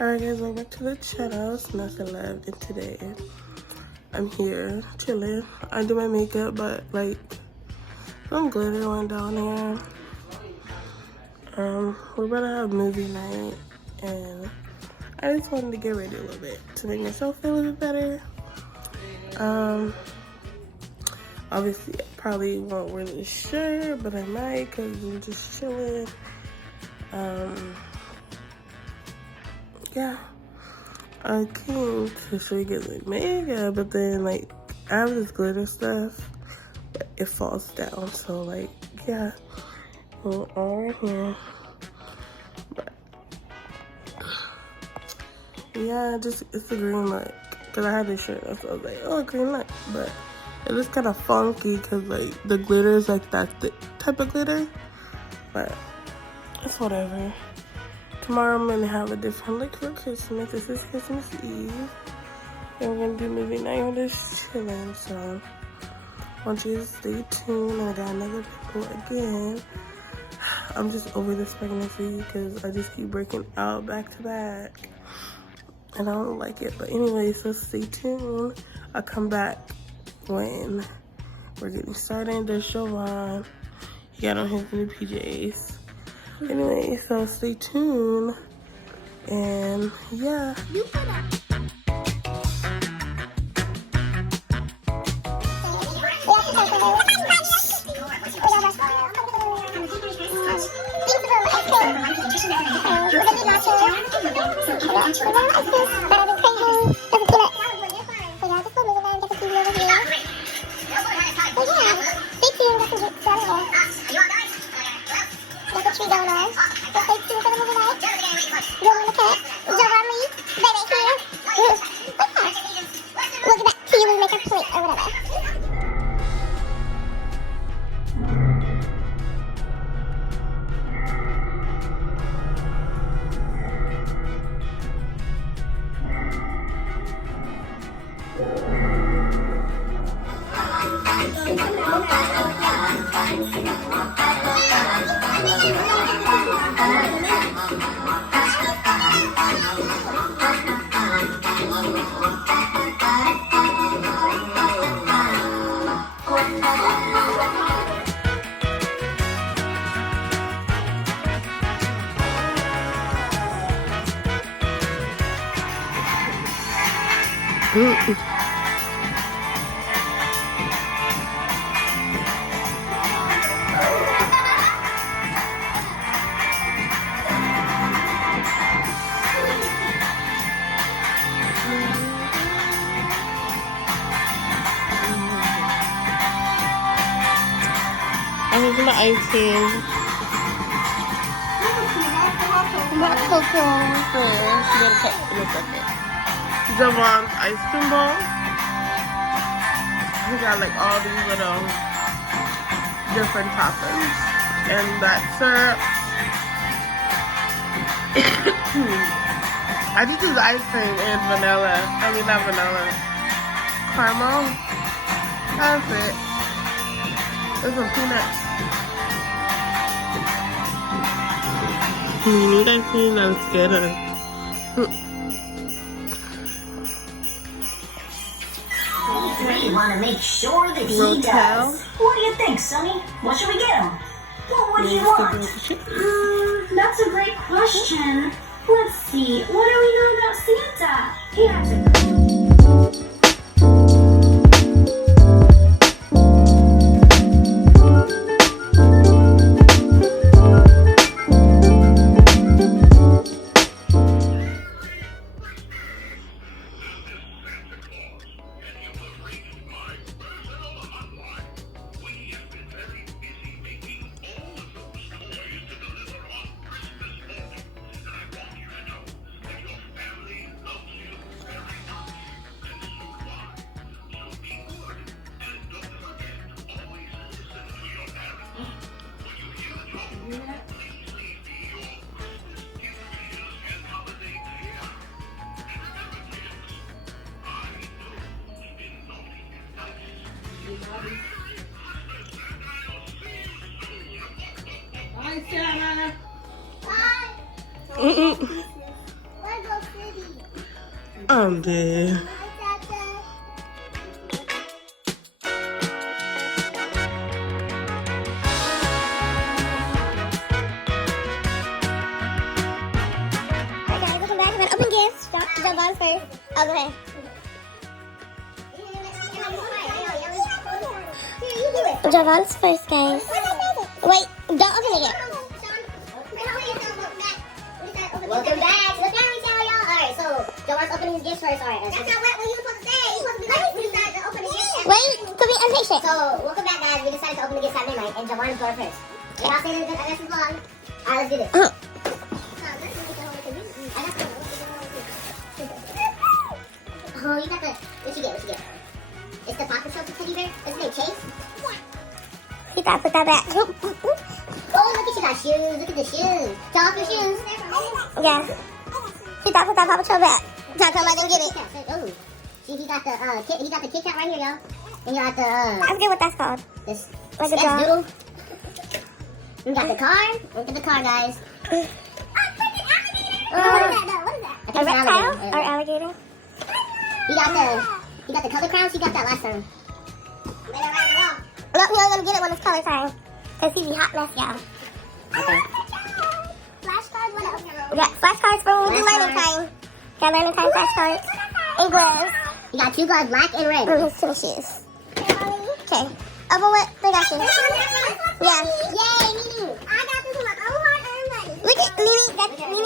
Alright guys, welcome back to the channel. It's Nothing Left, and today I'm here chilling. I do my makeup, but like some glitter went down here. We're about to have movie night, and I just wanted to get ready a little bit to make myself feel a little bit better. Obviously I probably won't wear this shirt, but I might because we're just chilling. Yeah, I came to show you guys like makeup, but then like I have this glitter stuff, but it falls down. So like, yeah, we're all right here. But yeah, just it's a green light because I had this shirt on, so I was like, oh, green light, but it looks kind of funky because like the glitter is like that type of glitter, but it's whatever. Tomorrow I'm gonna have a different look for Christmas. This is Christmas Eve. And we're gonna do movie night. We're just chilling. So I want you to stay tuned. I got another pimple again. I'm just over this pregnancy because I just keep breaking out back to back. And I don't like it. But anyway, so stay tuned. I'll come back when we're getting started. There's Jovan. He got on his new PJs. Anyway, so stay tuned, and yeah. Going on. Let's stay tuned for the movie night. You want me to cut? Jovan Lee, baby here. We'll get back to you when we make our plate or whatever. I'm using my ice cream. Not cocoa. Jovan's ice cream bowl. He got like all these little different toppings. And that syrup. I just use ice cream and vanilla. I mean, not vanilla. Caramel. That's it. There's some peanuts. You need ice cream? I'm scared of it. We want to make sure that he does. What do you think, Sonny? What should we get him? Well, what do you want? That's a great question. Let's see. What do we know about Santa? He actually... Bye, Tiana. Bye. Mm-mm. Let's go I'm dead. Alright guys, welcome back. We're gonna open gifts. Javon first. Oh, go ahead. Javon's first, guys. Wait, don't open it yet. Welcome back to the family channel, y'all. Alright, so Javon's opening his gifts first. Alright, that's not what you were supposed to say. You supposed to be like, we decided to open the gifts. Wait, could be impatient. So, welcome back, guys. We decided to open the gifts at midnight, and Javon is going first. If I say this is this is long, alright, let's do this. Oh, you got the. What you get? What you get? It's the Paw Patrol teddy bear. What's his name? Chase? He thought put that back. Oh, look at you got shoes. Look at the shoes. Show off your shoes. Yeah. He thought put that Paw Patrol back. Tell him I didn't get it. Oh, see, he got the Kit Kat right here, y'all. And you got the I forget what that's called. this Like a Yes, dog. Doodle. We got the car. Look at the car, guys. A I think it's an reptile alligator. or alligator? You got the color crowns. You got that last time. No, he only gonna get it when it's color time. Cause he be hot mess, y'all. Okay. Yeah, flashcards for when we do learning Flashcards. time. Got learning time flashcards. And gloves. You got two gloves, black and red. And his tennis shoes. Okay. Oh, but what? They got you. Yeah. Yay, Mimi! I got this one. Oh, my Look at Mimi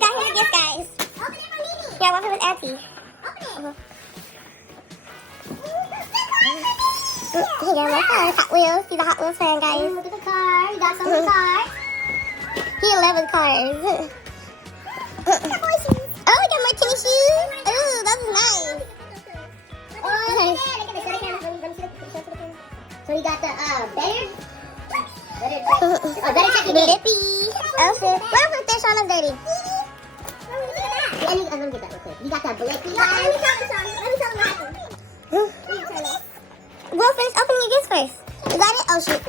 got his gift, guys. Open it for Mimi. Yeah, one for his auntie. Open it. He got my cars, Hot Wheels. He's a Hot Wheels fan, guys. Look at the car. You got some of the car. He 11 cars. Oh, we got more tennis shoes. Ooh, that's nice. Oh, look at the camera. Let me see the camera. So you got the better check Lippy. Oh, shit. What if they're showing us dirty? Let me get that real quick. You got that Blicky. Let me tell them what happened. We'll finish opening your gifts first. Is that it? Oh, shoot.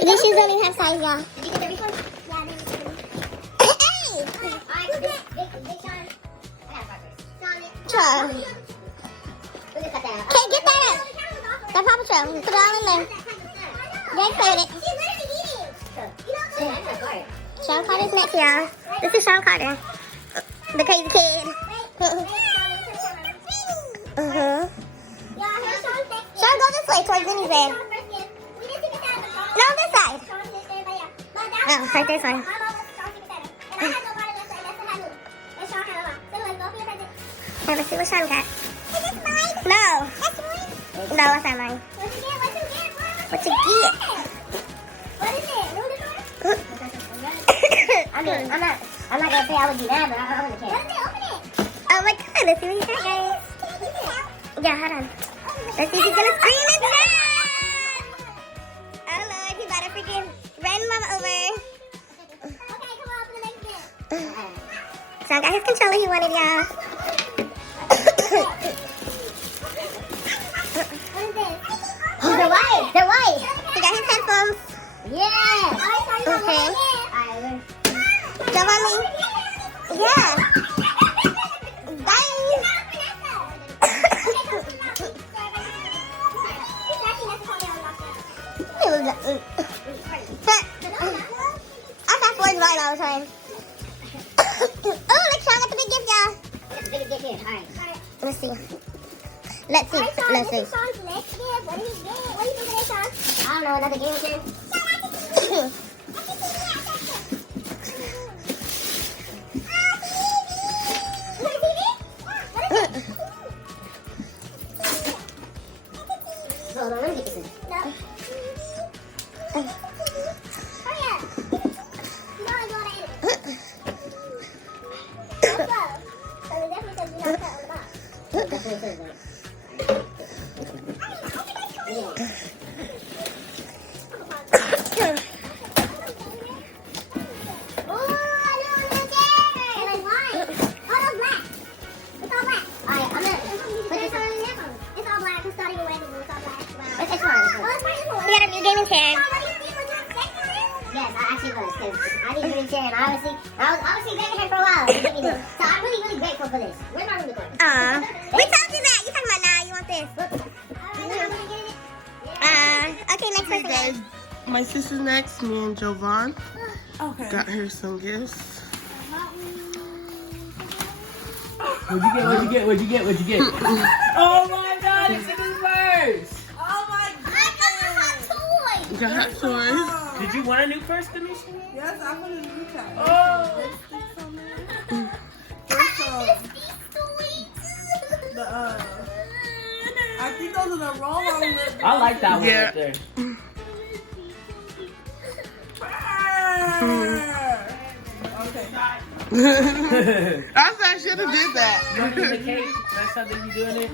These shoes don't even have size, y'all. Did you get the refund? Hey! Alright, Big Sean. I got a card first. Try. We'll just cut that out. Okay, get that up. That Paw Patrol. Put it all in there. Yeah, play with it. Yeah, I got a card. Sean Carter's next, y'all. This is Sean Carter. The crazy kid. Uh-huh. Sean, go this way towards Vinny's bed. No, this side. Oh, right this one. Okay, let's see what Sean got. No. No, that's not mine. What you get? I mean, I'm not gonna say I would be mad, but I don't really care. Oh my god, let's see what he got, guys. Yeah, hold on. Let's see if he's gonna scream it. Oh Lord, he's about to freaking run mama over. So I got his controller he wanted, y'all. They're white. They're white. He got his headphones. Yeah. Okay. Alright, Jump on me. Yeah. Bye. I fast forward right all the time. Oh, look, Sean got the big gift, y'all. that's the biggest gift here. Alright. Let's see. Let's see. Let's see. I don't know, another game here. Hold on, let me get this in. Which one? your gaming chair. Yes, I actually was, because I need a gaming chair, and I was obviously begging her for a while. So I'm really, really grateful for this. Where's my room decor? We told you that. You talking about nah, you want this. Okay, next person. Guys, my sister's next. Me and Jovan. Okay. Got her some gifts. What'd you get? Oh my god, it's in his purse! Oh my god! Got hot toys. Did you want a new purse, Denisha? Yes, I want a new tag. Oh! I think those are the roll-on lips. I like that one Yeah. right there. Okay. I should have did that. You want to eat the cake? That's something you doing it?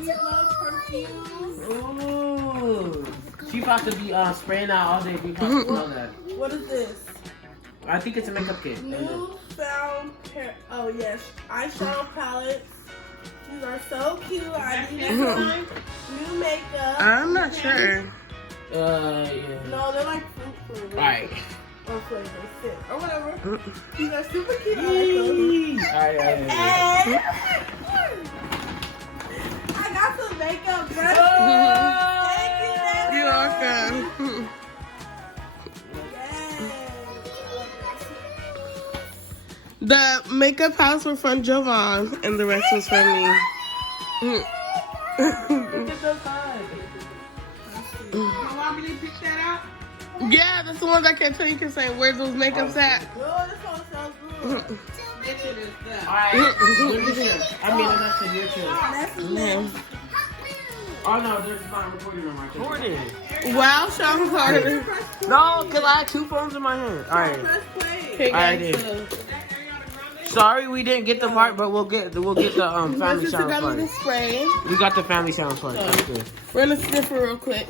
Ooh. She about to be spraying out all day. We about to smell that. What is this? I think it's a makeup kit. New found oh yes, eyeshadow palettes. These are so cute. I need some new makeup. I'm not sure. Yeah. No, they're like fruit flavors. Alright. Or flavors, shit, or whatever. These are super cute. I like those. Alright. And I got some makeup brushes. Oh, Thank you, baby. You're welcome. The makeup house were from Jovan, and the rest was from me. Look at those eyes. You want me to pick that out? Yeah, that's the ones I can't tell you can say where's those makeups at. Oh, this one sounds good. Bitchin' is that. Alright. Look at yours. I mean, I'm not saying your turn. That's his name. Oh no, there's not recording on my recording. Wow, Sean Carter. No, because I had two phones in my hand. Alright. Press play. Okay, Alright, guys, then. Sorry we didn't get the part, but we'll get the my family sister sound got me the part. spray. We got the family sound part. That's good. We're gonna sniff it real quick.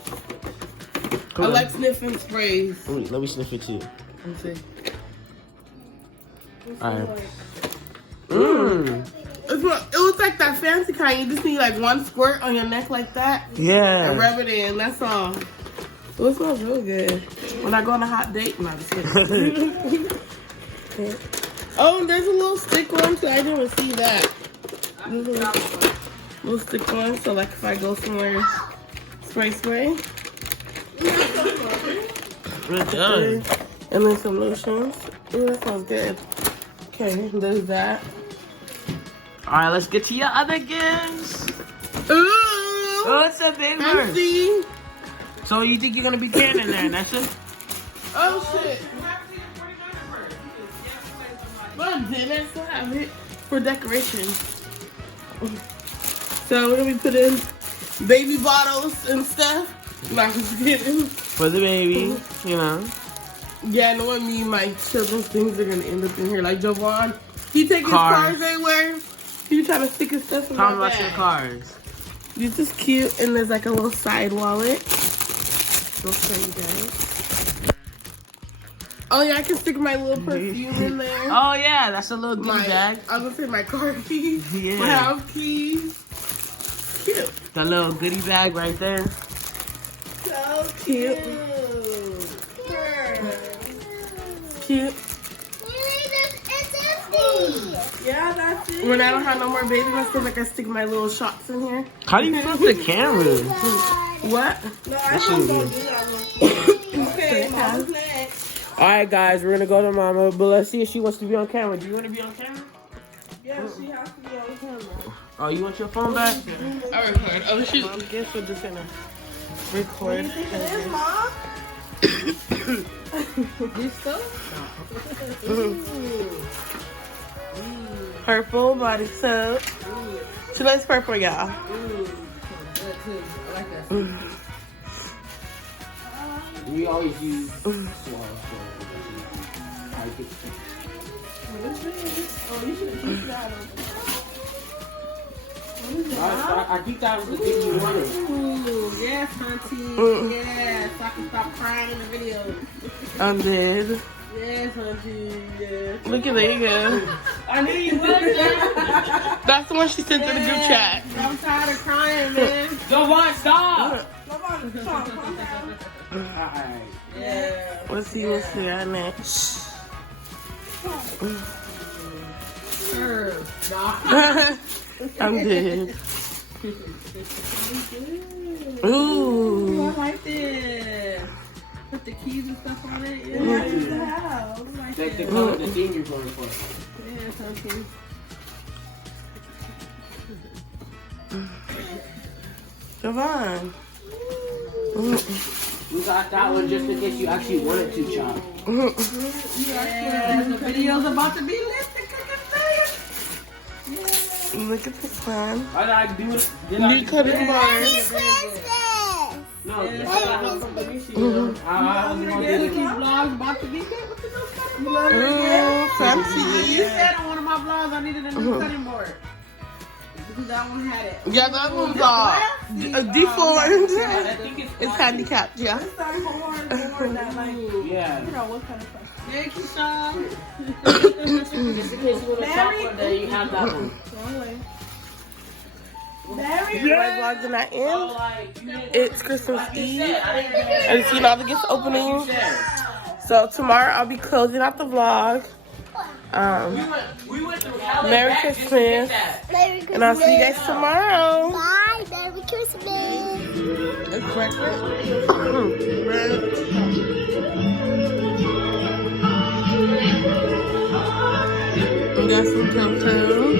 Come I on. like sniffing sprays. Let me sniff it too. Let's see. Alright. Mmm. It was like that fancy kind. You just need like one squirt on your neck like that and Yeah. rub it in. That's all. It smells real good. When I go on a hot date, no, just kidding. Oh, and there's a little stick one too. I didn't even see that. There's a little stick one. So like if I go somewhere, spray. Good done. And then some lotions. Ooh, that sounds good. Okay, there's that. Alright, let's get to your other gifts. Ooh! Oh, it's a big one. Fancy! So you think you're gonna be tanning there, Nessa? Oh shit! But then I have it for decoration. So we're gonna be putting baby bottles and stuff. Not just kidding. For the baby, you know. Yeah, I know what I mean. My children's things are gonna end up in here. Like Jovan, he take his Cars. cars everywhere. He trying to stick his stuff in Tell me my about your bag. cars. This is cute, and there's like a little side wallet. Go show you guys. Oh yeah, I can stick my little perfume in there. Oh yeah, that's a little goodie My, bag. I was gonna say my car keys, Yeah. my house keys. Cute. The little goodie bag right there. So Cute. Cute. Yeah, that's it. When I don't have no more babies, I feel like I stick my little shots in here. How do you flip the camera? What? No, I don't go do that one. Okay, mom's next. Alright guys, we're gonna go to Mama, but let's see if she wants to be on camera. Do you want to be on camera? Yeah, she has to be on camera. Oh, you want your phone back? I record. Oh shoot. I guess we're just gonna record. This, Mom? Purple body soap. She likes purple, y'all. We always use I think that was the thing you wanted. Ooh, yes, auntie. Yes, I can stop crying in the video. Undid. Yes, auntie. Yes. Look at there you go. I knew you would, yeah. That's the one she sent to the group chat. I'm tired of crying, man. Don't watch, stop! Nobody on, Sean, calm down. Alright. Yeah. Let's see what's there next. I'm dead. Ooh. I like this. Put the keys and stuff on it. Yeah. What is the house? Like That's the that. color the senior's going for. Yeah, something. Javon. We got that one just in case you actually wanted to chop. Yeah, the video's about to be lit. Look at this one. I like do it. New cutting board. No, this is not from Benicia. I was going to do these vlogs about to be lit. What the hell? Ooh, fancy. You said on one of my vlogs I needed a new cutting board. Because that one had it. Yeah, that one's deformed. It's handicapped, yeah. It's time for one that, like, Yeah. you know, what kind of stuff. Thank you, Sean. Just in case you want to chop one day, you have that one. Wrong way. Very My vlog did not end. Like, It's Christmas Eve. And you know, the gifts opening. So tomorrow I'll be closing out the vlog. Merry Christmas. And I'll see you guys tomorrow. Bye. Merry Christmas. It's breakfast. We got some Tum-Tum.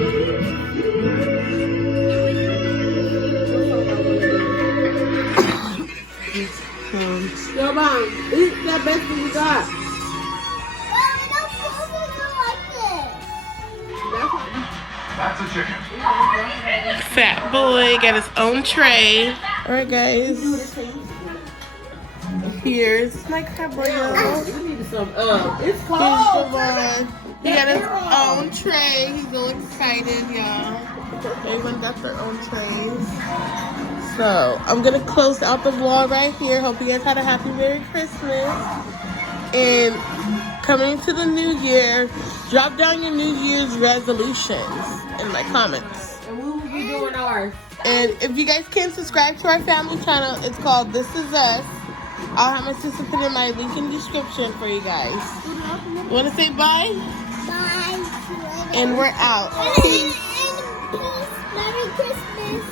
Yo, Mom, eat that best thing you got. That's a chicken. Fat boy got his own tray. Alright guys. Here's my crab boy, y'all. You need some, it's Here's cold. Javon. He got his own tray. He's so excited, y'all. Everyone got their own trays. So, I'm going to close out the vlog right here. Hope you guys had a happy Merry Christmas. And coming into the new year, drop down your New Year's resolutions in my comments. And we will be doing ours. And if you guys can subscribe to our family channel, it's called This Is Us. I'll have my sister put in my link in the description for you guys. Want to say bye? Bye. And we're out. And peace. Merry Christmas.